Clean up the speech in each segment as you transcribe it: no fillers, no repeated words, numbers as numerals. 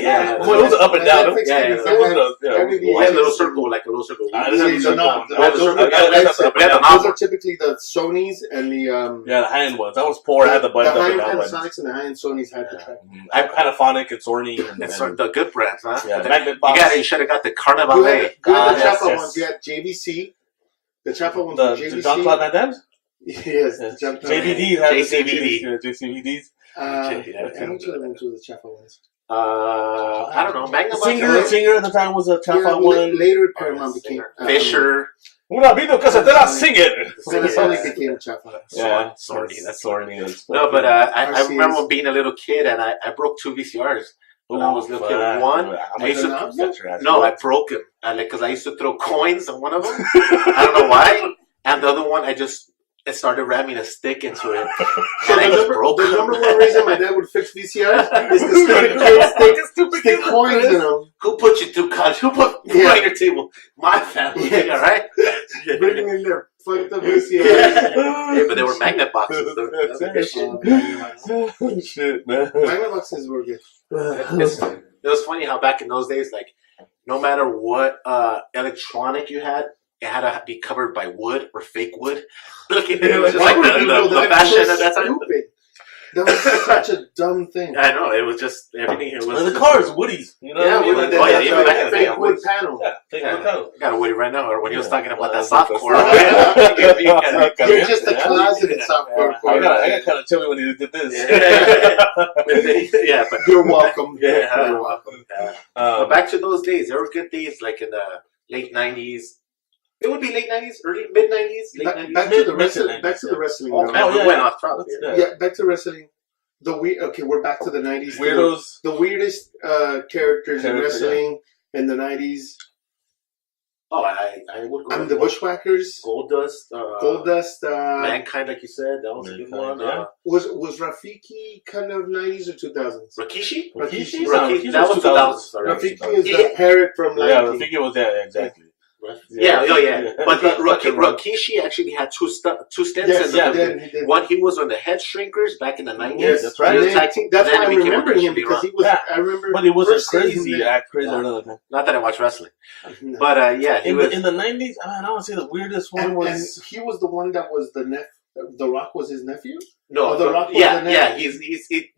Yeah. Well, it was up and down. Yeah, it was a little circle, like a little circle. Those are typically the Sonys and the the high-end ones. That was poor. I had the buttons up and down. The high-end Panasonics and the high-end Sonys had the track. I had Panasonic and Sony. And the good brands, huh? Yeah, you should have got the Carnival. You had the Chapa ones. You had JVC. The Chapa ones were JVC. The Jean-Claude Van Damme? Yes. JVD. JCVD. How much of them were the Chapa ones? I don't know. Magnum Singer at the time was a Chapa one. Later, Paramount became Fisher. Una video casetera, sing it. Panasonic became Chapa. Yeah, Sorry. That's sorry. No, but I remember being a little kid and I broke 2 VCRs. When I was a little kid, one, I broke them because I used to throw coins on one of them. I don't know why, and the other one, it started ramming a stick into it. So the number one reason my dad would fix VCRs is the stupid kids stick coins in them. Who put you through college? Who put you on your table? My family, all right? Bringing in their fucked up VCRs. Yeah, but they were magnet boxes. Shit, man. Magnet boxes were good. It was funny how back in those days, like, no matter what electronic you had, it had to be covered by wood or fake wood. It was just like the fashion at that time. Stupid. That was such a dumb thing. I know, it was just everything. It was the cars, Woodies. You know yeah, what I mean? Even back in the day, fake wood panel. Yeah, fake wood panel. I got a Woody right now, or when he was talking about that softcore. You're just a closet in softcore. I got kind of tell me when he did this. Yeah, but you're welcome. Yeah, you're welcome. But back to those days, there were good days, like in the late 90s. It would be late 90s, early mid 90s, late 90s. Back to the wrestling. We went off track. Yeah, back to wrestling. We're back to the 90s. Weirdos. The weirdest characters in wrestling in the 90s. Oh, I would go. The Bushwhackers. Goldust. Mankind, like you said, that was a good one. Yeah. Was Rafiki kind of 90s or 2000s? Rikishi? That was 2000s. Rafiki is the parrot from Lion King. Rafiki was exactly. Yeah. But Rikishi actually had two stints. One, he was on the Head Shrinkers back in the 90s. Yes, that's right. That's why I remember him, because he was. I remember. But he wasn't crazy. Not that I watch wrestling, but he was in the 90s. I don't say the weirdest one was. And he was the one that was The Rock was his nephew. No, The Rock was the nephew.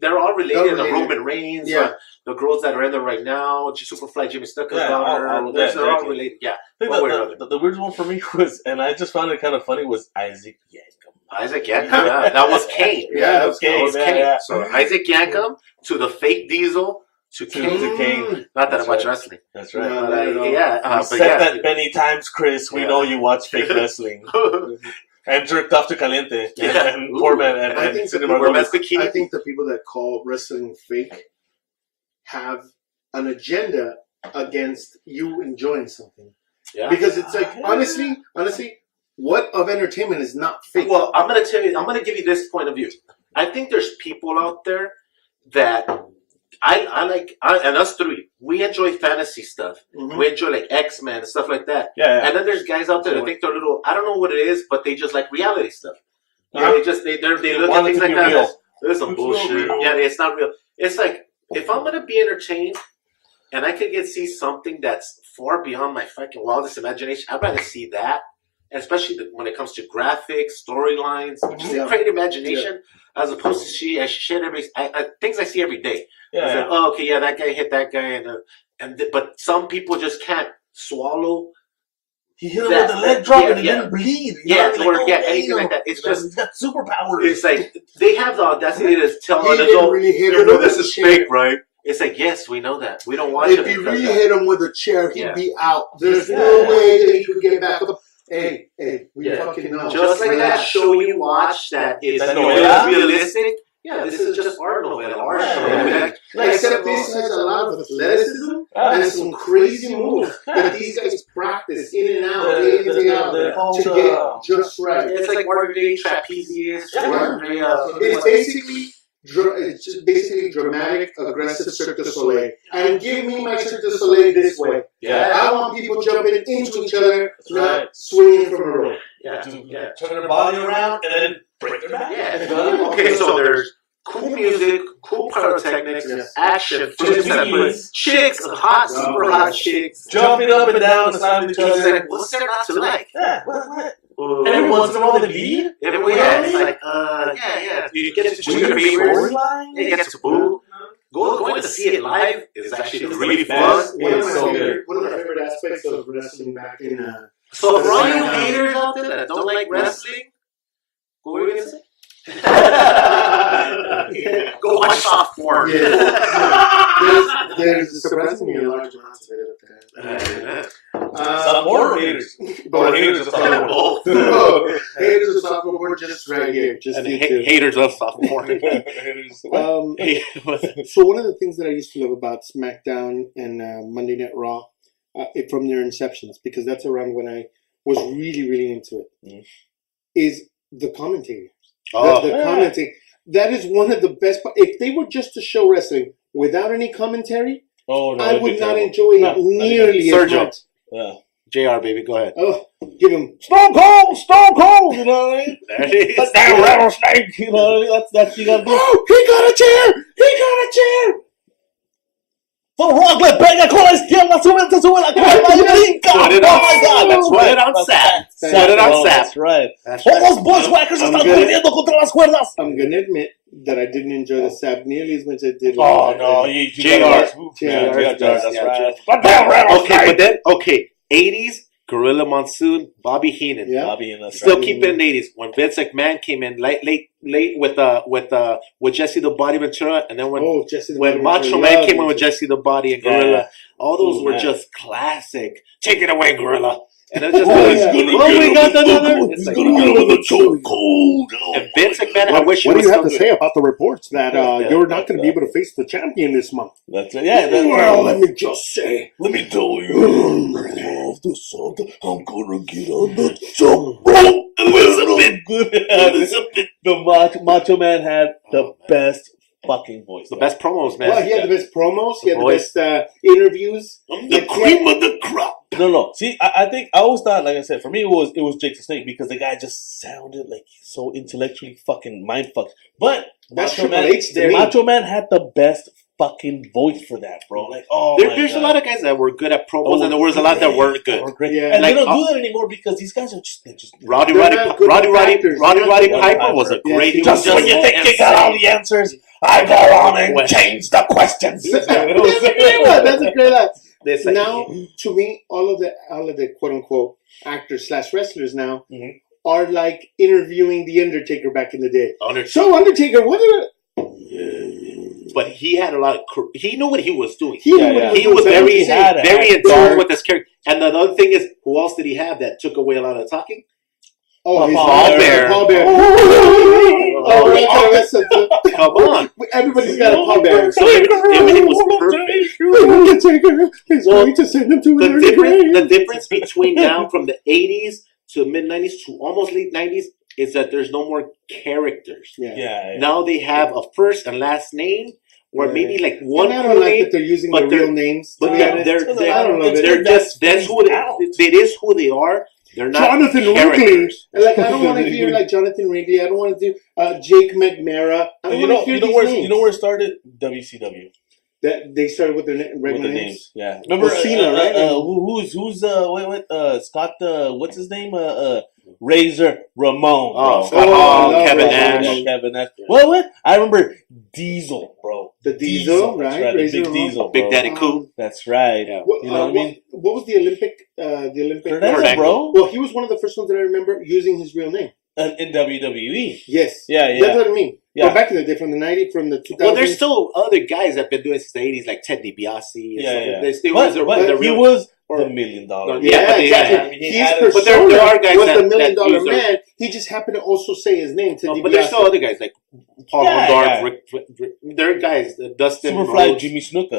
They're all related. The Roman Reigns, the girls that are in there right now, Superfly Jimmy Snuka's daughter. They're all related. Yeah. The weirdest one for me was, and I just found it kind of funny, was Isaac Yankem. Isaac Yankem, that was Kane. That was Kane. Yeah. So Isaac Yankem to the fake Diesel to Kane. Not that I watch wrestling. That's right. But many times, Chris. We know you watch fake wrestling. And jerked off to Caliente. And poor man. I think the people that call wrestling fake have an agenda against you enjoying something. Yeah. Because it's like, honestly, what of entertainment is not fake? Well, I'm going to give you this point of view. I think there's people out there that I like, and us three, we enjoy fantasy stuff. Mm-hmm. We enjoy like X-Men and stuff like that. Yeah. And then there's guys out there that think they're little, I don't know what it is, but they just like reality stuff. Yeah. They look at things like that. There's some bullshit. Yeah, it's not real. It's like, if I'm going to be entertained and I could see something that's far beyond my fucking wildest imagination, I'd rather see that. And especially when it comes to graphics, storylines, just create imagination, as opposed to things I see every day. Yeah. Like, that guy hit that guy, but some people just can't swallow. He hit him with a leg drop and he didn't bleed. Anything like that. It's just he's got superpowers. It's like they have the audacity to tell us, this is fake, right? It's like, yes, we know that. We don't watch it. If he really hit him with a chair, he'd be out. There's no way that he could get back up. Hey, we fucking know. Just like that show you watch that is realistic. Yeah, this is just our novella, our show. Except this has a lot of athleticism and some crazy moves that these guys practice in and out, day in and out, to get just right. It's like modern-day trapezius. It's just basically dramatic, aggressive Cirque du Soleil. And give me my Cirque du Soleil this way. Yeah. I want people jumping into each other, not swinging from a rope. Turn their body around and then break their back. Yeah. Okay, so cool music, cool pyrotechnics, action, chicks, hot, super hot chicks, jumping up and down, slamming each It's other. like, what's there not to like? Yeah, what? Every once in a while they lead. It's like, yeah. You get to choose your favorites. You get to boo. Going to see it live is actually really fun. One of my favorite aspects of wrestling back in. So for all you haters out there that don't like wrestling, what were you gonna say? Go watch soft porn. Yeah. There's surprisingly a large amount of it. Some more haters. But haters of sophomore. Both. Haters of sophomore just right here. Just And haters of sophomore. So one of the things that I used to love about SmackDown and Monday Night Raw, from their inceptions, because that's around when I was really, really into it, is the commentating. The commentating. That is one of the best. If they were just to show wrestling without any commentary, I would not enjoy it nearly as much. Yeah. JR, baby, go ahead. Oh, give him Stone Cold, you know what I mean? There it is. That's that rattlesnake, you know what I mean? That's you gotta do. Oh, he got a chair! For Rock, le pega con la izquierda, sube la cuerda y brinca. Put it Oh on, my God, put it on Sap. Put it on Sap. That's right. That's All right. those bushwhackers están corriendo contra las cuerdas. I'm gonna admit that I didn't enjoy the SAP nearly as much as I did. Oh no, you JR. that's right. Okay, but then 80s, Gorilla Monsoon, Bobby Heenan. Yeah. Bobby and Still keep it in the 80s. When Vince McMahon came in late with Jesse the Body Ventura, and then when Macho Man came in with Jesse the Body and Gorilla, all those were just classic. Take it away, Gorilla. And it's just we got another. It's like, gonna get another choke cold. And Vince McMahon, I wish. What do you have to say about the reports that you're not going to be able to face the champion this month? That's it. Yeah. Well, let me just say. Let me tell you. After something, I'm gonna get on the jump rope. Elizabeth. The Macho Man had the best fucking voice. The best promos, man. Well, he had the best promos. He had the best interviews. I'm the cream of the crop. No. See, I think I always thought, like I said, for me it was Jake the Snake because the guy just sounded like so intellectually fucking mind fucked. But Macho Man had the best fucking voice for that, bro. Like, there's a lot of guys that were good at promos, and there was a lot that weren't good. Yeah, and they don't do that anymore because these guys are just Roddy Piper was a great. Just when you think you got all the answers, I go on and change the questions. That's a great line. Now, to me, all of the quote unquote actors / wrestlers now are like interviewing the Undertaker back in the day. So Undertaker, what are But he had a lot of. He knew what he was doing. He was very involved with this character. And the other thing is, who else did he have that took away a lot of the talking? Oh, Paul Bear. Paul Bear. Come on. Everybody's got a Paul Bear. So everything was perfect. He's going to send him to the difference between now from the 80s to mid-90s to almost late 90s is that there's no more characters. Yeah. Now they have a first and last name, or maybe like one. I don't like that they're using the real names. But they're just that's who it is who they are. They're not Jonathan Wrigley. Like I don't want to hear like Jonathan Wrigley. I don't want to do Jake McNamara. I don't want to hear these names. You know where it started? WCW. That they started with their regular names. Yeah. Remember Cena, right? who's Scott? What's his name? Razor Ramon. Kevin Nash. Kevin Nash. What? I remember Diesel, bro. The Diesel, right? Right. Big Diesel, Big Daddy Cool. That's right. Yeah. You know what I mean? What was the Olympic? Fernando, bro. Well, he was one of the first ones that I remember using his real name. In WWE. Yes. Yeah. That's what I mean. Yeah. But back in the day, from the 2000s. Well, there's still other guys that have been doing it since the 80s, like Ted DiBiase. But he was the $1 million. Yeah, exactly. His persona there are guys was the $1 that million man. He just happened to also say his name. But there's still other guys like Paul Orndorff. Rick, there are guys, Dustin Superfly, Rhodes, Jimmy Snuka.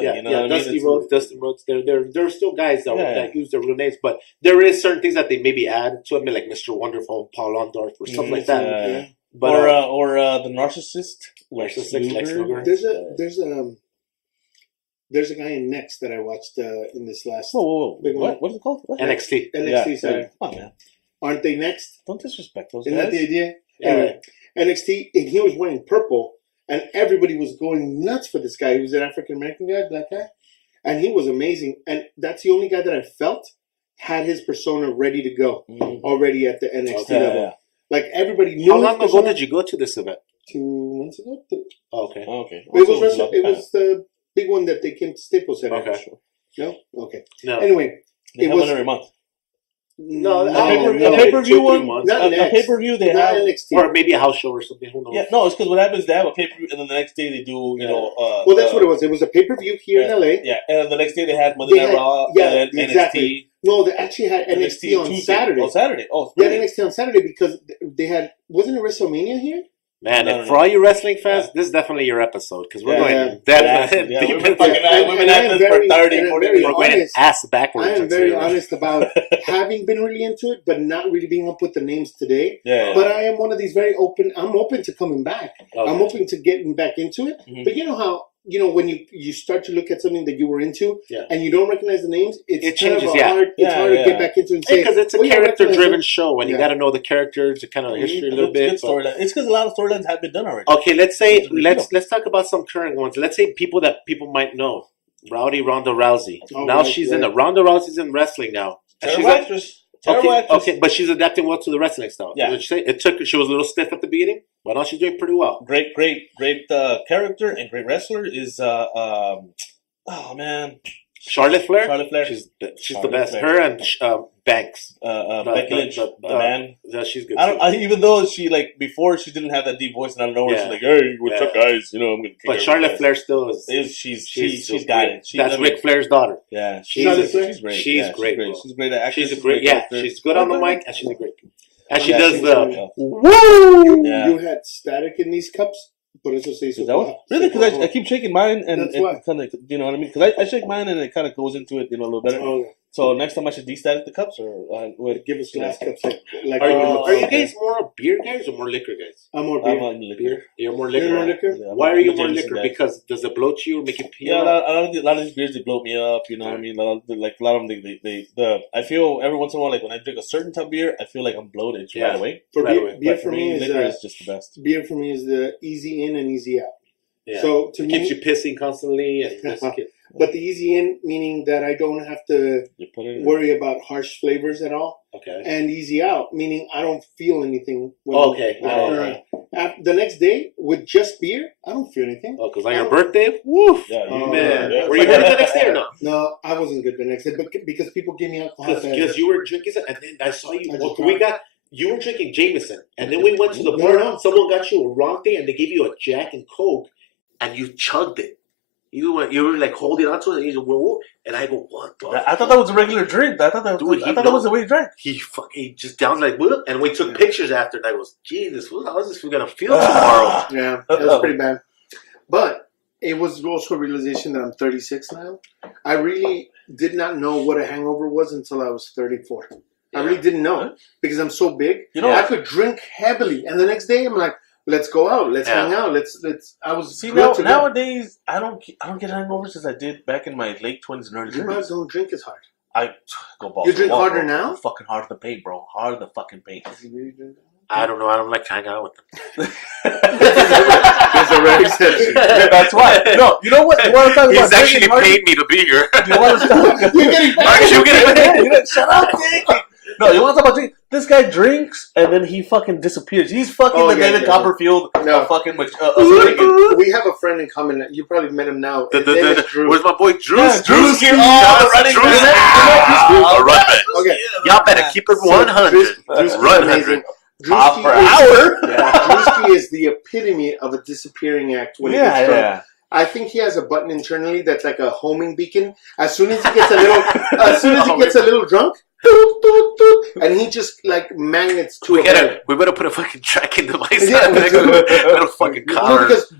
Dustin Rhodes. There are still guys that use their real names, but there is certain things that they maybe add to it, like Mr. Wonderful, Paul Orndorff, or stuff like that. Yeah. But, or the narcissist, Lex Luger. There's a guy in Next that I watched in this last. Whoa. What's it called? What? NXT. Sorry. Come on, man. Aren't they Next? Don't disrespect those Isn't guys. that the idea? Yeah. Anyway, NXT, and he was wearing purple, and everybody was going nuts for this guy. He was an African American guy, black guy, and he was amazing. And that's the only guy that I felt had his persona ready to go already at the NXT level. Yeah. Like everybody knew. How long ago did you go to this event? 2 months ago. Okay. It was the big one that they came to Staples Center. Okay. No. Okay. No. Anyway, it was every month. No, a pay-per-view one. Not a pay-per-view they have, NXT. Or maybe a house show or something. Who knows? Yeah, no, it's because what happens, they have a pay-per-view, and then the next day they do, you know. Well, that's what it was. It was a pay-per-view here in LA. Yeah, and the next day they had Monday Night Raw. Yeah, and exactly. NXT. No, they actually had NXT on Saturday. Oh, Saturday. Oh, they had NXT on Saturday because they had. Wasn't it WrestleMania here? Man, for all you wrestling fans, this is definitely your episode because we're going definitely deep into it. We've been at this for 30, 40 minutes. We're going ass backwards. I am very honest about having been really into it, but not really being up with the names today. But I am one of these very open. I'm open to coming back. Okay. I'm open to getting back into it. Mm-hmm. But you know how, when you start to look at something that you were into and you don't recognize the names, it changes. Hard to get back into it and say, because it's a character-driven show, and you got to know the characters, the kind of history a little bit. It's because a lot of storylines have been done already. Okay, let's talk about some current ones. Let's say people might know. Ronda Rousey. Now she's in the Ronda Rousey's in wrestling now. Terrible actress. Okay, but she's adapting well to the wrestling style. Yeah, she was a little stiff at the beginning, but now she's doing pretty well. Great character and great wrestler is Charlotte Flair. She's the best. Flair. Her and Banks. Becky Lynch, the man. Yeah, she's good. Even though she before she didn't have that deep voice, and I don't know where she's like, "Hey, what's up, guys?" I'm gonna. But Charlotte Flair still is. She's got it. That's Ric Flair's daughter. Yeah, she's great. She's great. She's great actress. She's a great. Yeah, she's good on the mic, and she's a great. And she does the woo. You had static in these cups. Por eso se hizo. Really? Because I keep shaking mine and kind of, you know what I mean? Because I shake mine and it kind of goes into it, a little better. Oh. So next time I should de-static the cups or give us glass cups. Are you guys more beer guys or more liquor guys? I'm more beer. Liquor. You're more liquor. Yeah, why are you more liquor? Because does it bloat you or make you peel? Yeah, a lot of these beers they bloat me up. You know what I mean? A lot of them I feel every once in a while, like when I drink a certain type of beer, I feel like I'm bloated right away. Beer for me is just the best. Beer for me is the easy in and easy out. Yeah. So it keeps you pissing constantly. But the easy in, meaning that I don't have to worry about harsh flavors at all. Okay. And easy out, meaning I don't feel anything. After the next day, with just beer, I don't feel anything. Oh, because on your birthday? Woof! Yeah, man. Yeah. Were you good the next day or not? No, I wasn't good the next day, but because people gave me alcohol. Because you were drinking it, and then I saw you. You were drinking Jameson, and then we went to the bar. No. Someone got you a wrong thing, and they gave you a Jack and Coke, and you chugged it. You were like holding on to it, and you went, and I go, what the I thought that was a regular drink. I thought that was the way he drank. He just down like, what? And we took pictures after, and I goes, Jesus, how is this going to feel tomorrow? Yeah, it was pretty bad. But it was also a realization that I'm 36 now. I really did not know what a hangover was until I was 34. Yeah. I really didn't know because I'm so big. I could drink heavily, and the next day I'm like, let's go out. Let's hang out. Let's. I was nowadays. I don't get hangovers as I did back in my late 20s and early 30s. You guys don't drink as hard. I go balls. You drink harder now? Fucking hard to paint, bro. Hard to fucking paint. I don't know. I don't like to hang out with them. There's a rare exception. That's why. No, you know what? You want to talk about? He's actually paid me to be here. You want to talk? You're getting paid. Shut up, Dick. No, you want to talk about drinking? This guy drinks and then he fucking disappears. He's fucking David Copperfield. No. Fucking. We have a friend in common. You probably met him now. Where's my boy Drew? Yeah, Drew's here. Running back. Okay. Y'all better keep it 100. Drew's run 100. Per hour. Drewski is the epitome of a disappearing act when he gets drunk. Yeah. I think he has a button internally that's like a homing beacon. As soon as he gets a little drunk, and he just like magnets to we better put a fucking tracking device on little fucking car. Because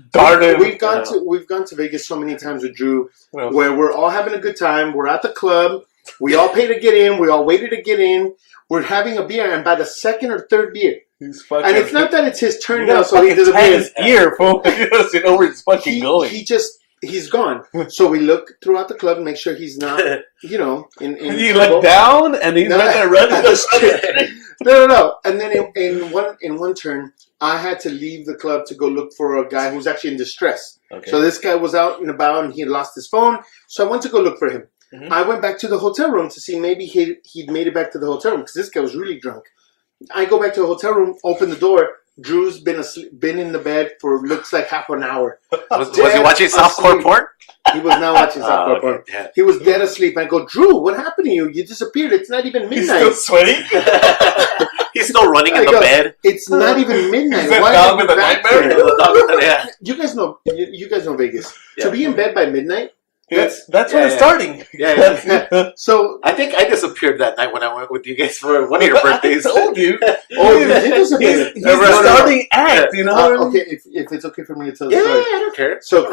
we've gone to Vegas so many times with Drew, where we're all having a good time. We're at the club. We all pay to get in. We all waited to get in. We're having a beer, and by the second or third beer, and it's not that it's his turn now, so he doesn't his ear, folks. You know where it's fucking going. he's gone. So we look throughout the club, make sure he's not, you know, in you look down, and he's not gonna run in the street. No. And then in one turn, I had to leave the club to go look for a guy who was actually in distress. Okay. So this guy was out and about, and he had lost his phone. So I went to go look for him. Mm-hmm. I went back to the hotel room to see maybe he'd made it back to the hotel room because this guy was really drunk. I go back to the hotel room, open the door. Drew's been in the bed for looks like half an hour. Was he watching softcore porn? He was not watching softcore porn. Yeah. He was dead asleep. I go, Drew, what happened to you? You disappeared. It's not even midnight. He's still sweating. He's still running in the bed. It's not even midnight. Why dog with a nightmare? Yeah. You guys know Vegas. Yeah. To be in bed by midnight. That's when it's starting. Yeah. So I think I disappeared that night when I went with you guys for one of your birthdays. I told you. You did disappear. He's the starting act, you know. Okay, if it's okay for me to tell the story. Yeah, I don't care. So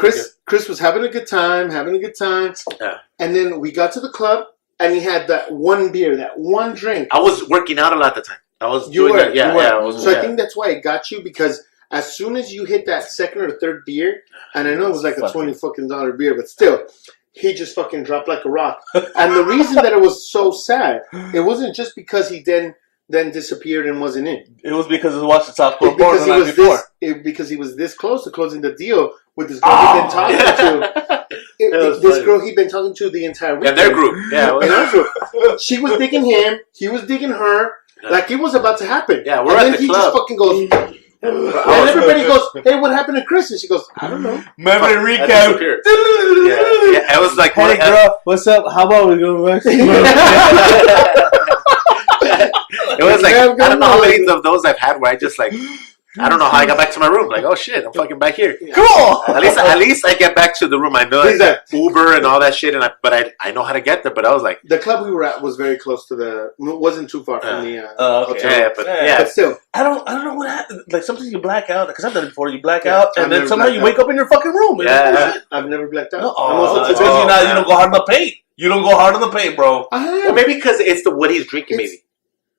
Chris was having a good time. Yeah. And then we got to the club, and he had that one beer, that one drink. I was working out a lot at the time. I was doing that. Yeah. I think that's why it got you, because as soon as you hit that second or third beer, and I know it was like a $20 beer, but still, he just fucking dropped like a rock. And the reason that it was so sad, it wasn't just because he then disappeared and wasn't in. It was because he was watching softcore porn the night before. Because he was this close to closing the deal with this girl he'd been talking to. This girl he'd been talking to the entire weekend. Yeah, their group. Yeah, in our group. She was digging him. He was digging her. Like it was about to happen. Yeah, we're at the club. And then he just fucking goes... And everybody goes, hey, what happened to Chris? And she goes, I don't know. Memory recap. Yeah, I was like, hey, girl, what's up? How about we go back? It was like, I don't know how many of those I've had where I just like, I don't know how I got back to my room. Like, oh shit, I'm fucking back here. Cool. At least I get back to the room. I know like, Uber and all that shit, but I know how to get there. But I was like, the club we were at was very close to wasn't too far from the hotel. Yeah, but still, I don't know what happened. Like sometimes you black out, because I've done it before. You black out, and then somehow you wake up in your fucking room. Yeah, I've never blacked out. It's because you don't go hard on the paint. You don't go hard on the paint, bro. Well, maybe because it's what he's drinking. Maybe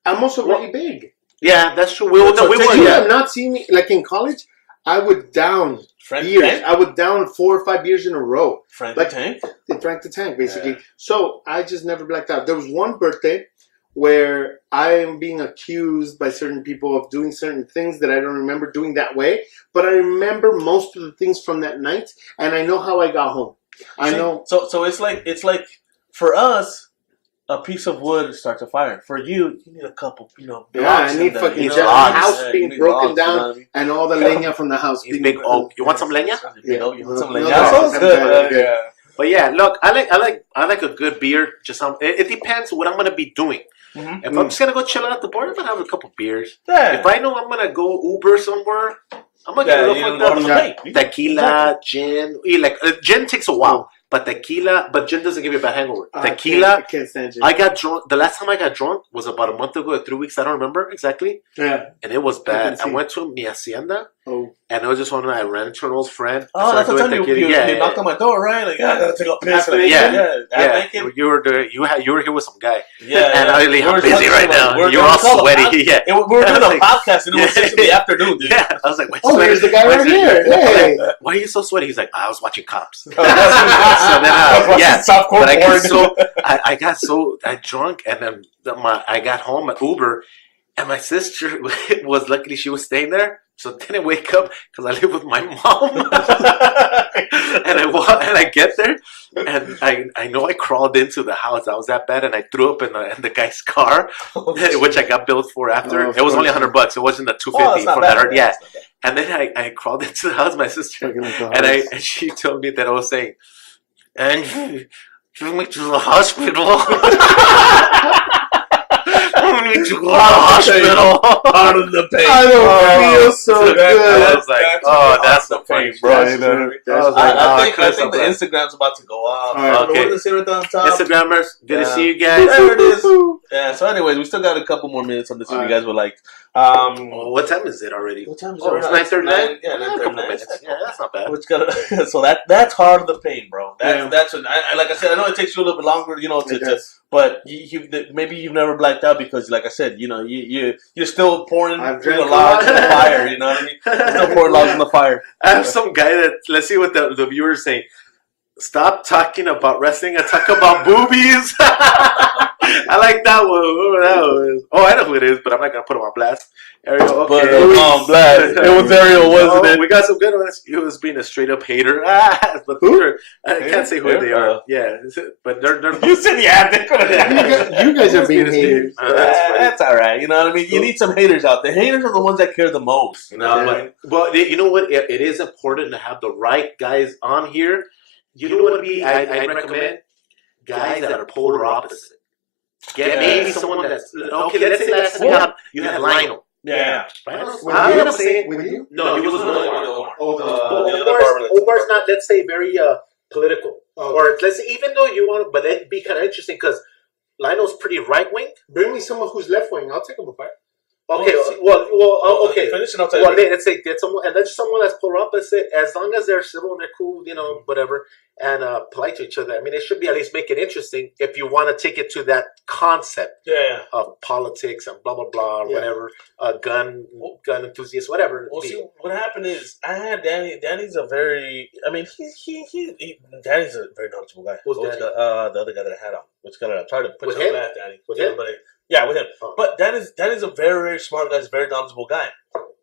I'm also really big. Yeah, that's true. You have not seen me like in college. I would down beers. I would down 4 or 5 beers in a row. Frank the Tank. They drank the tank basically. Yeah. So I just never blacked out. There was one birthday where I am being accused by certain people of doing certain things that I don't remember doing that way, but I remember most of the things from that night, and I know how I got home. I know. So it's like for us. A piece of wood starts a fire. For you need a couple, blocks. Yeah, I need fucking house being broken down and all the leña from the house. Big oak. You want some leña? You want some leña? That sounds good. Yeah. But yeah, look, I like a good beer. Just it depends what I'm gonna be doing. Mm-hmm. If I'm just gonna go chill out at the bar, I'm gonna have a couple beers. Yeah. If I know I'm gonna go Uber somewhere, I'm gonna get a little tequila, gin. Like gin takes a while. But gin doesn't give you a bad hangover. Tequila, I can't stand gin. I got drunk. The last time I got drunk was about a month ago or 3 weeks. I don't remember exactly. Yeah. And it was bad. I went to mi hacienda. Oh. And it was just one night. I ran into an old friend. Oh, that's the time you knocked on my door, right? Like, I gotta take a piss. You were here with some guy. Yeah. And I really, I'm busy right now. You're all sweaty. Yeah. We were doing a podcast and it was 6 in the afternoon, dude. Yeah. I was like, there's the guy right here. Hey. Why are you so sweaty? He's like, I was watching Cops. So then, I got so drunk, and then I got home at Uber, and my sister was luckily she was staying there, so I didn't wake up because I live with my mom. And I get there, and I know I crawled into the house. I was that bad, and I threw up in the guy's car, which I got billed for after. It was only $100. It wasn't the $250 for that. Yeah. And then I crawled into the house, my sister, and she told me that I was saying, and you me to the hospital. I need to go to the hospital. Out of the pain. I don't feel so good. I was like, that's the pain, bro. I think the Instagram's about to go off. Okay. What does it right down top? Instagrammers, good to see you guys. There it is. Yeah, so anyways, we still got a couple more minutes on this if you guys would like. What time is it already? What time is it? It's 9:39? Yeah, 9:39. Yeah, that's not bad. So that's hard of the pain, bro. That's what like I said, I know it takes you a little bit longer, but maybe you've never blacked out because, like I said, you're still pouring logs in the fire. You know what I mean? You're still pouring logs in the fire. I have some guy that, let's see what the viewers say. Stop talking about wrestling and talk about boobies. I like that one. Whoever that was. Oh, I know who it is, but I'm not gonna put him on blast. Ariel, okay. On blast. It was Ariel, wasn't it? We got some good ones. He was being a straight up hater. But I can't say who they are. Yeah, but they're. You said you guys are being haters. That's all right. You know what I mean. You need some haters out there. Haters are the ones that care the most. You know. But you know what? It is important to have the right guys on here. You know what? I recommend guys that are polar opposite. Get maybe someone that's okay. Let's say last time you had Lionel. Yeah. I'm gonna say with you. No, he was Omar's not. Let's say very political, or let's say even though you want, but it'd be kind of interesting because Lionel's pretty right wing. Bring me someone who's left wing. I'll take him apart. Okay, okay. Finish and I'll tell you. Let's say get someone, and that's someone that's polar opposite. As long as they're civil and they're cool, whatever, and polite to each other. I mean, it should be at least make it interesting if you want to take it to that concept of politics and blah blah blah, or whatever. Gun enthusiast, whatever. Well, see, what happened is I had Danny. Danny's a very. I mean, Danny's a very knowledgeable guy. Who's Danny? The other guy that I had on. Which guy I tried to put you on that, Danny. With him? Yeah, with him. Oh. But Danny's a very, very smart guy. He's a very knowledgeable guy.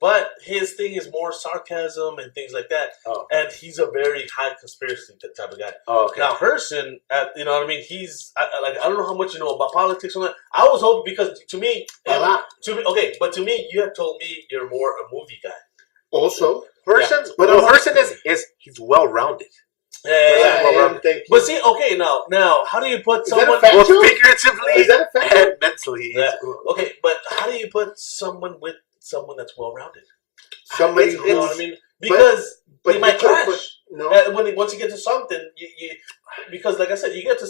But his thing is more sarcasm and things like that. Oh. And he's a very high conspiracy type of guy. Oh, okay. Now, Herson, you know what I mean? He's I don't know how much you know about politics or not. I was hoping because to me, but to me, you have told me you're more a movie guy. Also, Herson, Herson is he's well rounded. Yeah. But see, okay, now, how do you put someone figuratively and mentally? Yeah. Okay, but how do you put someone with someone that's well-rounded? Somebody, you know what I mean? Because they might clash. Once you get to something, you because like I said, you get to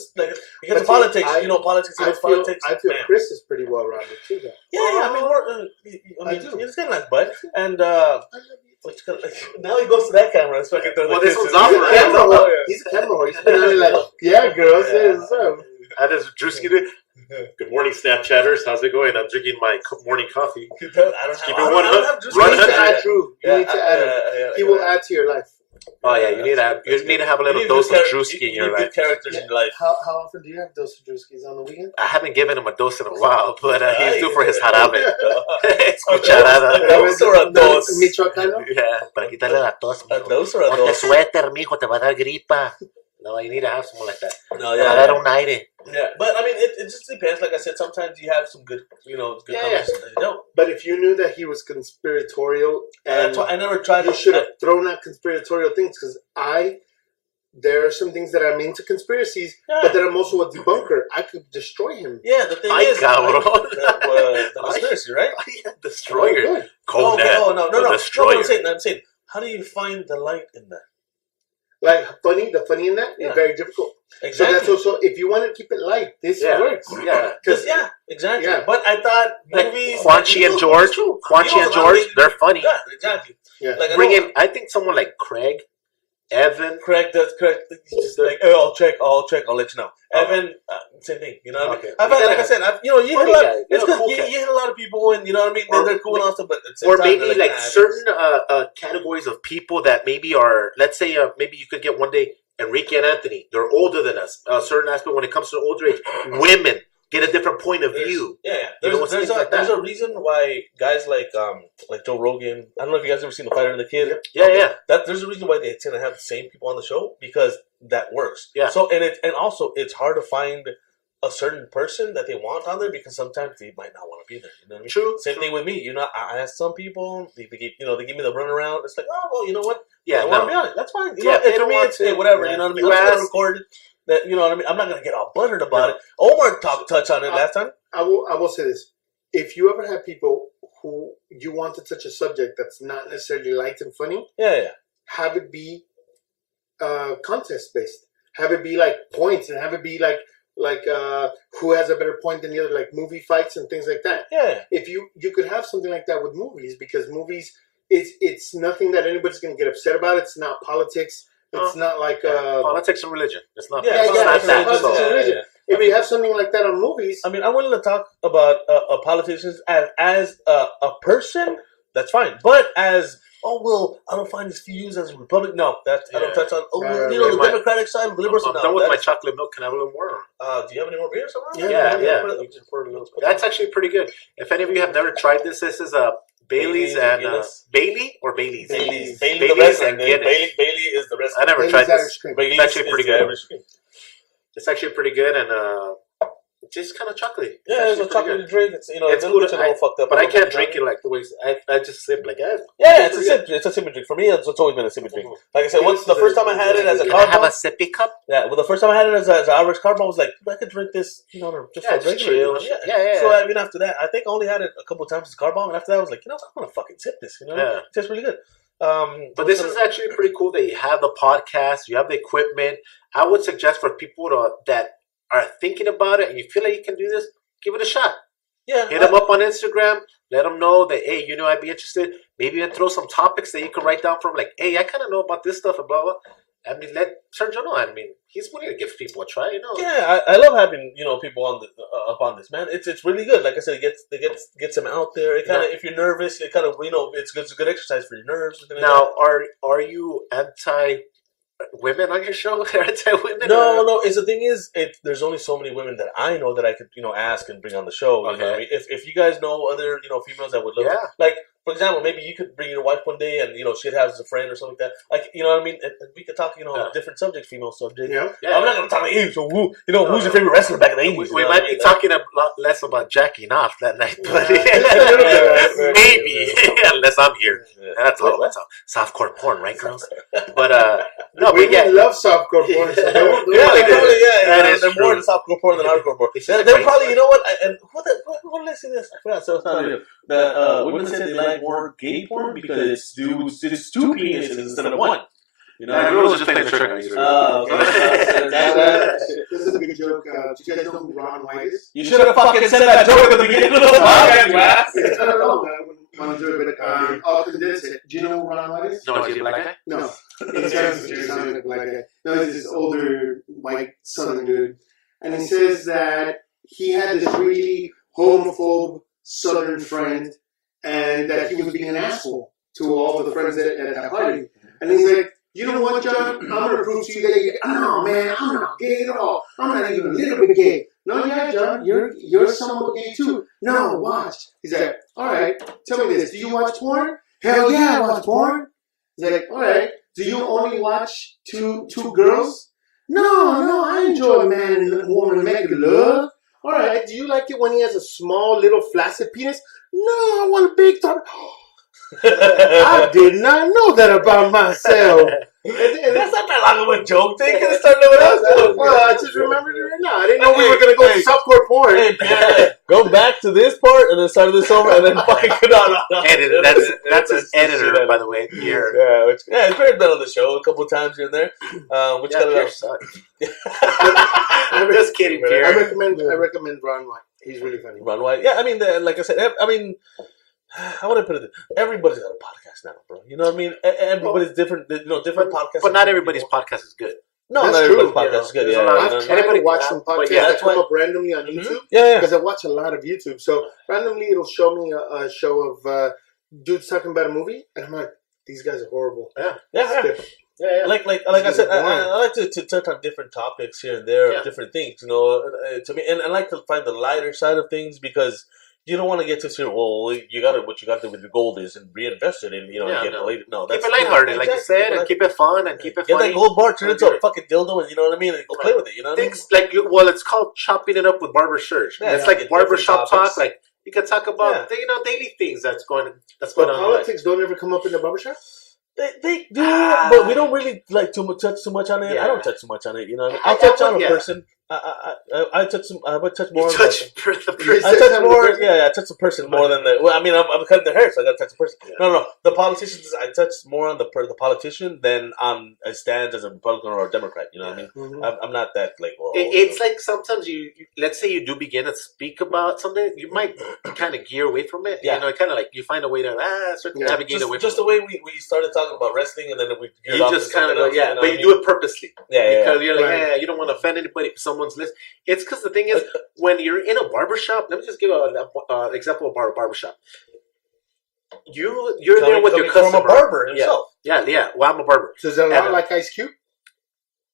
politics. Politics. I feel Chris is pretty well-rounded too. Though. Yeah. I mean, he's got a nice butt, and now he goes to that camera. So I can throw this one's off. He's a camera whore. He's been like, yeah, girls. How does Drewski do? Good morning, Snapchatters. How's it going? I'm drinking my morning coffee. You need to add Drew. You need to add him. He will add to your life. Oh yeah, you need to have a little dose of Drewski in your life. Characters in your life. How often do you have a dose of Drewskis on the weekend? I haven't given him a dose in a while, but he's due for his jarabe. Cucharada. Those are a dos. Michoacano? Yeah, para quitarle la tos. Those are a dos. Ponte suéter, mijo, te va a dar gripa. No, you need to have someone like that. No, yeah. Dar un aire. Yeah, but I mean, it just depends. Like I said, sometimes you have some good, good conversations that you don't. But if you knew that he was conspiratorial, and I never tried. You should have thrown out conspiratorial things because there are some things that I'm into conspiracies, but that I'm also a debunker. I could destroy him. Yeah, the thing is, the conspiracy, right? Destroyer. No. Destroyer. I'm saying, how do you find the light in that? Like the funny in that is very difficult. Exactly. So that's also, if you want to keep it light, this works. Yeah. Exactly. Yeah. But I thought movies... Juanchi and George, they're funny. Yeah, exactly. Yeah. Like, bring in, I think someone like Craig, Evan. Craig, he's just like, I'll check, I'll let you know. Evan, same thing, you know what I mean? I've had, like I said, you hit a lot. It's because you hit a lot of people, and you know what I mean. They're cool and all stuff, but or maybe like certain categories of people that maybe are. Let's say maybe you could get one day Enrique and Anthony. They're older than us. A certain aspect when it comes to the older age, women get a different point of view. Yeah. There's a reason why guys like Joe Rogan. I don't know if you guys ever seen The Fighter and the Kid. Yeah. There's a reason why they tend to have the same people on the show because that works. Yeah. So and also it's hard to find a certain person that they want on there because sometimes they might not want to be there. You know what I mean? True. Same thing with me. I ask some people, they give me the runaround. It's like, oh well, you know what? Yeah, I want to be on it. That's fine. You know, for me, it's whatever. You know what I mean? I'm just gonna record that. You know what I mean? I'm not gonna get all buttered about it. Omar touched on it last time. I will say this: if you ever have people who you want to touch a subject that's not necessarily light and funny, have it be contest based. Have it be like points, and have it be like who has a better point than the other, like movie fights and things like that. Yeah. If you could have something like that with movies, because movies, it's nothing that anybody's gonna get upset about. It's not politics. It's not like politics and religion. It's not. Religion. If you have something like that on movies, I mean, I'm willing to talk about politicians as a person. That's fine, but as oh well, I don't find his views as a Republican. No, that I don't touch on. Oh, the Democratic side, the liberals. I'm done with my chocolate milk. Can I have a little more? Do you have any more beer somewhere? Yeah. That's actually pretty good. If any of you have never tried this is Bailey's and Bailey or Bailey's. Bailey's and Guinness. Bailey is the rest. I never tried this. It's actually pretty good. It's actually pretty good and just kind of chocolatey. Yeah, it's a chocolatey drink. It's it's good. It's a little fucked up. But I can't drink it like the way I just sip like that. Yeah, it's a sippy drink. For me, it's always been a sippy drink. Like I said, once the first time I had it as a carb, have a sippy cup. Yeah, well, the first time I had it as an average carb, I was like, I could drink this, just regular. Chill. Yeah. So I mean, after that, I think I only had it a couple of times as carb bomb, and after that, I was like, I'm gonna fucking sip this. It tastes really good. But this is actually pretty cool that you have the podcast, you have the equipment. I would suggest for people that are thinking about it and you feel like you can do this, give it a shot. Yeah, hit them up on Instagram. Let them know that, hey, I'd be interested. Maybe even throw some topics that you can write down from, like, hey, I kind of know about this stuff and blah blah. I mean, let Sergio know. I mean, he's willing to give people a try. Yeah, I love having people on up on this, man. It's really good. Like I said, it gets them out there. It kind of if you're nervous, it kind of it's a good exercise for your nerves. Now, are you anti women on your show? Anti-women? No. The thing is, there's only so many women that I know that I could ask and bring on the show. Okay. You know what I mean? If you guys know other females that would love like. For example, maybe you could bring your wife one day and, she'd have as a friend or something like that. Like, you know what I mean? And we could talk, different subjects, female subjects. Yeah. I'm not going to talk about you. So, who's your favorite wrestler back in the 80s? We might be talking a lot less about jacking off that night. But maybe. Unless I'm here. Yeah. That's softcore porn, right, girls? But, no, we love softcore porn. So they're more into softcore porn than hardcore porn. They're probably, you know what? And what did I say this? I forgot. So it's not real. Women said they like more gay porn because it's two penises instead of one. Girls just playing the trick. This is a big joke. Do you guys know who Ron White is? You should have fucking said that joke at the beginning of the podcast, you ass. I want to do a bit of I'll condense it. Do you know who Ron White is? No, is he a black guy? No. He sounds like a black guy. No, he's this older, white, southern dude. And he says that he had this really homophobe southern friend and that he was being an asshole to all the friends at that party. And he's like, you know what, John? I'm going to prove to you that no, man, I'm not gay at all. I'm not even a little bit gay. No, yeah, John, you're somewhat gay too. No, watch. He's like, all right, tell me this. Do you watch porn? Hell yeah, I watch porn. He's like, all right, do you only watch two girls? No, I enjoy a man and woman making love. All right, do you like it when he has a small, little, flaccid penis? No, I want a big top. I did not know that about myself. And that's not that long of a joke. They could have started with us. Well, I just remembered it right now. I didn't know we were going to go to softcore porn. Go back to this part and then start this over and then fucking no. Edit. That's an editor, by the way. Here. It's very been on the show a couple of times here and there. Which kind of sucks. I'm just kidding, Pierre. I recommend Ron White. He's really funny. Ron White. Yeah, I mean, like I said, I want to put it. Everybody's got a podcast now, bro. You know what I mean? Everybody's different. Different podcasts. But not everybody's podcast is good. No, not everybody's podcast is good. I've tried to watch some podcasts that come up randomly on YouTube. Yeah. Because I watch a lot of YouTube, so randomly it'll show me a show of dudes talking about a movie, and I'm like, these guys are horrible. Yeah. Like I said, I like to touch on different topics here and there, different things. To me, and I like to find the lighter side of things because. You don't want to get to say, well, what you got to do with the gold is and reinvest it in, and get related. No, keep it lighthearted, like you said, and keep it fun and keep it funny. Get that gold bar, turn it into a fucking dildo, and you know what I mean, and go play with it. You know what I mean? It's called chopping it up with barber shirts. It's like barbershop talk. Like you can talk about daily things that's going on. Politics don't ever come up in the barbershop. They do, but we don't really like touch too much on it. I don't touch too much on it. You know, I'll touch on a person. I touch some. I would touch more. I touch more. I touch the person more than the. Well, I mean, I'm cutting their hair, so I got to touch the person. No. The politicians, I touch more on the politician than on a stand as a Republican or a Democrat. You know what I mean? Mm-hmm. I'm not that like. Well, it's like sometimes you let's say you do begin to speak about something, you might kind of gear away from it. Yeah. kind of like you find a way to navigate away. Just the way we started talking about wrestling, and then we just kind of but you do it purposely. Because you're like, you don't want to offend anybody. Someone's list. It's because the thing is, when you're in a barbershop, let me just give an example of barbershop. you're there with your customer. From a barber himself. Yeah. Well, I'm a barber. So is that a lot like Ice Cube?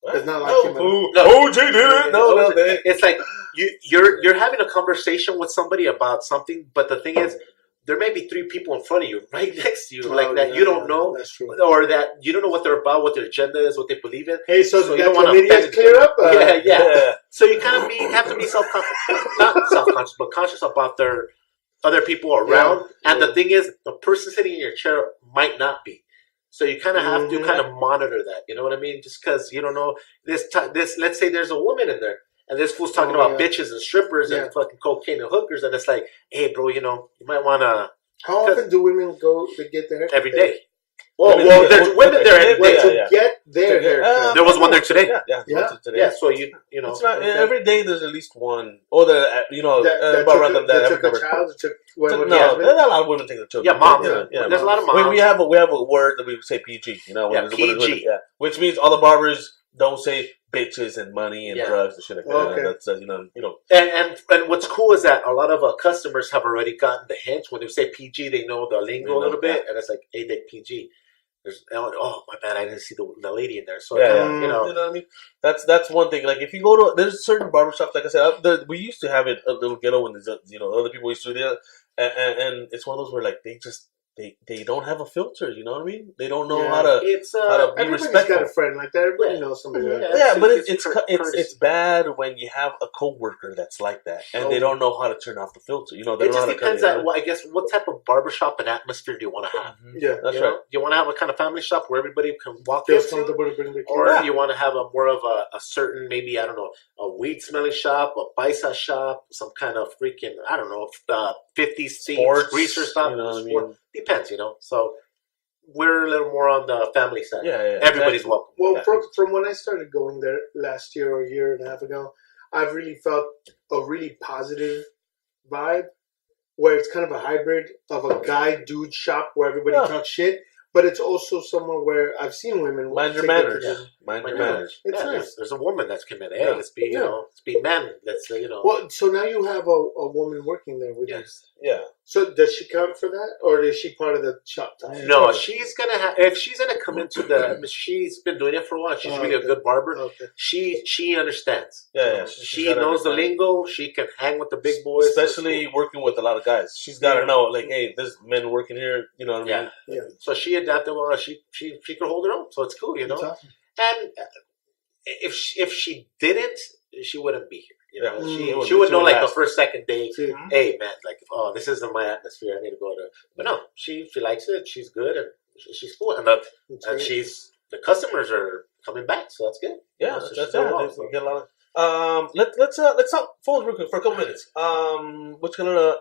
It's not like him. OJ did it. No, it's like you're having a conversation with somebody about something, but the thing is, there may be 3 people in front of you, right next to you, you don't know, or that you don't know what they're about, what their agenda is, what they believe in. Hey, so you don't want to clear up. Yeah. So you kind of have to be not self-conscious, but conscious about their other people around. Yeah. And the thing is, the person sitting in your chair might not be. So you kind of have to kind of monitor that. You know what I mean? Just because you don't know this. Let's say there's a woman in there. And this fool's talking about bitches and strippers and fucking cocaine and hookers, and it's like, hey, bro, you might want to. How often do women go to get their haircut? Every day. Well, there's women there every day to get their haircut. There was one there today. Yeah. So you know, it's not, every day there's at least one, or that took a child. There's a lot of women take the children. Yeah, moms. There's a lot of moms. We have a word that we say PG. PG. Which means all the barbers don't say bitches and money and drugs and shit like that. Okay. That's And what's cool is that a lot of customers have already gotten the hint. When they say PG, they know the lingo a little bit, and it's like, hey, they PG. Oh my bad, I didn't see the lady in there. So you know what I mean. That's one thing. Like if you go to there's certain barbershops, like I said, we used to have it a little ghetto when there's other people used to do it, and it's one of those where like they just. They don't have a filter, you know what I mean? They don't know how to be respectful. Everybody's got a friend like that. Everybody knows somebody like that. Yeah, but it's bad when you have a coworker that's like that, and they don't know how to turn off the filter. They don't know how to depends on, I guess, what type of barbershop and atmosphere do you want to have? Yeah, that's right. You want to have a kind of family shop where everybody can walk into, or you want to have more of a certain, maybe, I don't know, a weed smelling shop, a paisa shop, some kind of freaking, I don't know, 50s sports greaser stuff. You know what I mean? Depends, So we're a little more on the family side. Yeah. Everybody's welcome. Well, from when I started going there last year or a year and a half ago, I've really felt a really positive vibe where it's kind of a hybrid of a guy-dude shop where everybody talks shit. But it's also somewhere where I've seen women mind your manners. Mind your manners. It's nice. There's a woman that's committed. Hey, let's be let's be men. Let's Well, so now you have a woman working there with you. Yeah. So does she count for that, or is she part of the shop time? No, she's gonna have. If she's gonna come into she's been doing it for a while. She's really a good barber. Okay. She understands. Yeah. She knows the lingo. She can hang with the big boys, especially working with a lot of guys. She's got to know, like, hey, there's men working here. You know what I mean? Yeah. So she adapted well. She could hold her own. So it's cool, Awesome. And if she didn't, she wouldn't be here. She would know like the first, second day. Hey man, like, oh, this isn't my atmosphere. I need to go to. But no, she likes it. She's good and she's cool. And the customers are coming back, so that's good. Yeah, so that's it. We get a lot of. Let's talk phones real quick for a couple minutes.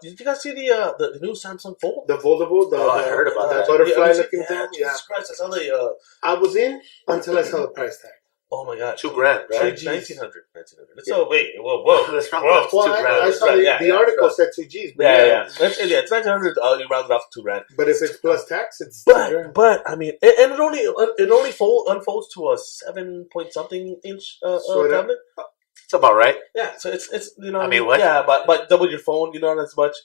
Did you guys see the new Samsung Fold? The foldable. I heard about that. Butterfly looking thing. Jesus Christ! I saw the. I was in until I saw the price tag. Oh my God, $2,000, right? 1900. So wait, whoa. That's not $2,000. I saw the article said 2 G's. Yeah. It's 1900. You round it off to $2,000. But if it's plus tax, it's but I mean, and it only unfolds to a 7-point-something inch tablet. It's about right. Yeah, so it's I mean, what? Yeah, but double your phone, not as much.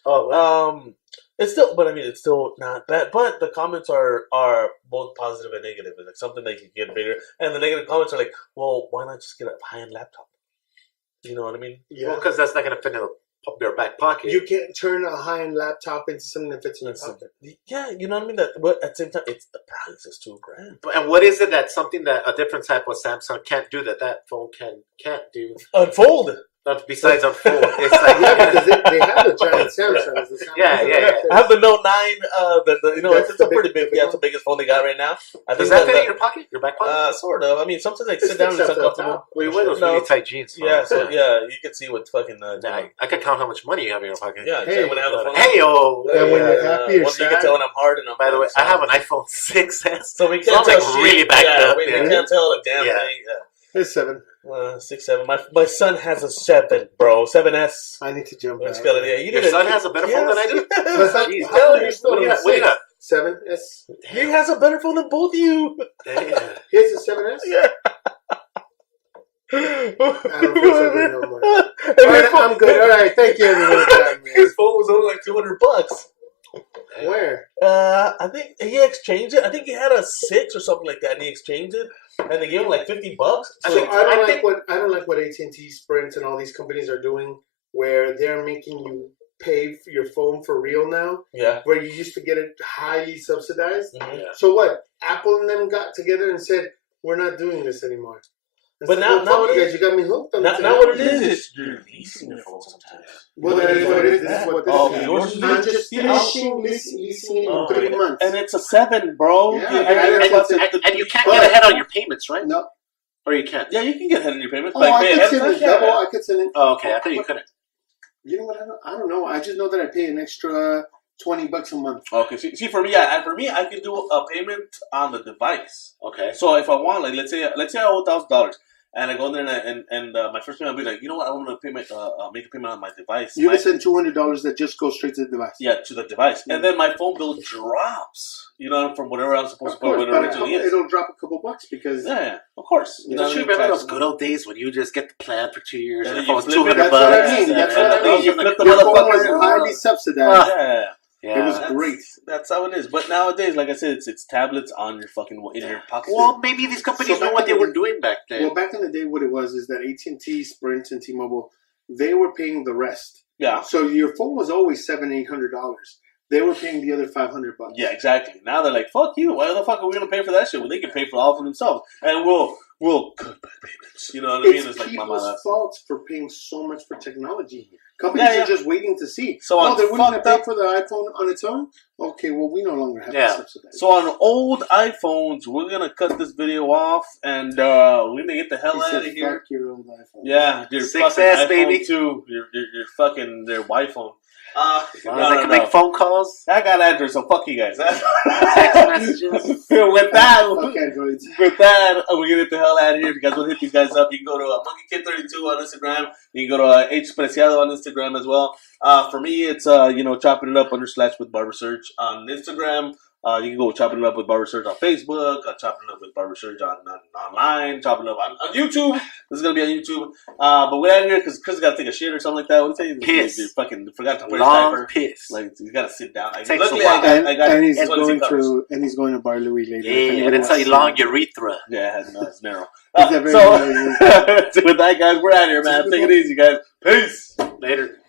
It's still not bad. But the comments are both positive and negative. It's like something that can get bigger, and the negative comments are like, well, why not just get a high-end laptop? You know what I mean? Yeah. Well, because that's not going to fit in your back pocket. You can't turn a high-end laptop into something that fits in your pocket. Yeah, you know what I mean. But at the same time, it's the price is $2,000. And what is it that something that a different type of Samsung can't do that phone can't do? Unfold. Besides unfold, it's like because they have the giant Samsung. Yeah. I have the Note 9. It's a pretty big. Yeah, it's the biggest phone they got right now. Does that fit in your pocket, your back pocket? Sort of. I mean, sometimes I sit down and it's uncomfortable. Well, you wear those really tight jeans. Yeah, you can see what's fucking. I could count how much money you have in your pocket. Yeah, when I have the phone. Hey yo. And when you're happy or sad. You can tell when I'm hard and I'm. By the way, I have an iPhone 6s. So we can't tell shit. Really backed up. We can't tell a damn thing. It's 7. 6, 7. My son has a 7, bro. 7S. I need to jump back. Your son has a better phone than I do? Jeez. How are you still on the 7S? He has a better phone than both of you. Damn. He has a 7S? Yeah. I don't think so good no more. Alright, I'm good. Alright, thank you everyone. His phone was only like $200. Where? I think he exchanged it. I think he had a 6 or something like that, and he exchanged it, and they gave him like $50. So I don't like what AT&T, Sprint, and all these companies are doing, where they're making you pay for your phone for real now. Yeah. Where you used to get it highly subsidized. Mm-hmm. Yeah. So what? Apple and them got together and said, "We're not doing this anymore." But now you got me hooked on now what it is you're leasing your phone sometimes. Well, that is what it is. This is what this is. I'm just finishing leasing in 3 months. And it's a 7, bro. Yeah. And you can't get ahead on your payments, right? No. Or you can't? Yeah, you can get ahead on your payments. Oh, I could send it double. I could send it. Oh, okay. I thought you couldn't. You know what? I don't know. I just know that I pay an extra $20 a month. Okay. See, for me, and for me, I can do a payment on the device. Okay. So if I want, like, let's say I owe $1,000. And I go in there and my first payment, I'll be like, you know what? I want to make a payment on my device. You can send $200 that just goes straight to the device. Yeah, to the device. And then my phone bill drops, from whatever I'm supposed to put what it originally is. It'll drop a couple bucks because... Yeah, of course. Don't you remember those good old days when you just get the plan for 2 years and the phone's $200? That's what I mean. That's what I mean. You flip the phone was motherfucker. highly subsidized. Yeah, it was great. That's how it is. But nowadays, like I said, it's tablets on your in your pocket. Well, maybe these companies know what they were doing back then. Well, back in the day, what it was is that AT&T, Sprint, and T-Mobile, they were paying the rest. Yeah. So your phone was always $700-800. They were paying the other $500. Yeah, exactly. Now they're like, "Fuck you! Why the fuck are we gonna pay for that shit? Well, they can pay for all for themselves, and we'll cut back payments." You know what I mean? It's like people's faults for paying so much for technology. Companies are just waiting to see. So they're willing to pay for the iPhone on its own? Okay, well, we no longer have to subsidize. So on old iPhones, we're going to cut this video off, and we're going to get the hell out of here. Fuck your old iPhone. Yeah, your fucking iPhone baby. Too. Your fucking, their Wi-Phone. I can make phone calls. I got Android, so fuck you guys. Text messages. With that, we're going to get the hell out of here. If you guys want to hit these guys up, you can go to MonkeyKid32 on Instagram. You can go to H Preciado on Instagram as well. For me, it's chopping it up / with Barber Search on Instagram. You can go chopping it up with Barber Search on Facebook, chopping it up with Barber Search on online, chopping it up on YouTube. This is gonna be on YouTube. But we're out here because Chris got to take a shit or something like that. What do you say? Piss. You fucking forgot to put long his diaper. Piss. Like you got to sit down. Luckily, I got. And he's going to Bar Louie later. Yeah, and it's a long urethra. Yeah, it's narrow. So with that, guys, we're out here, man. Take it easy, guys. Peace. Later.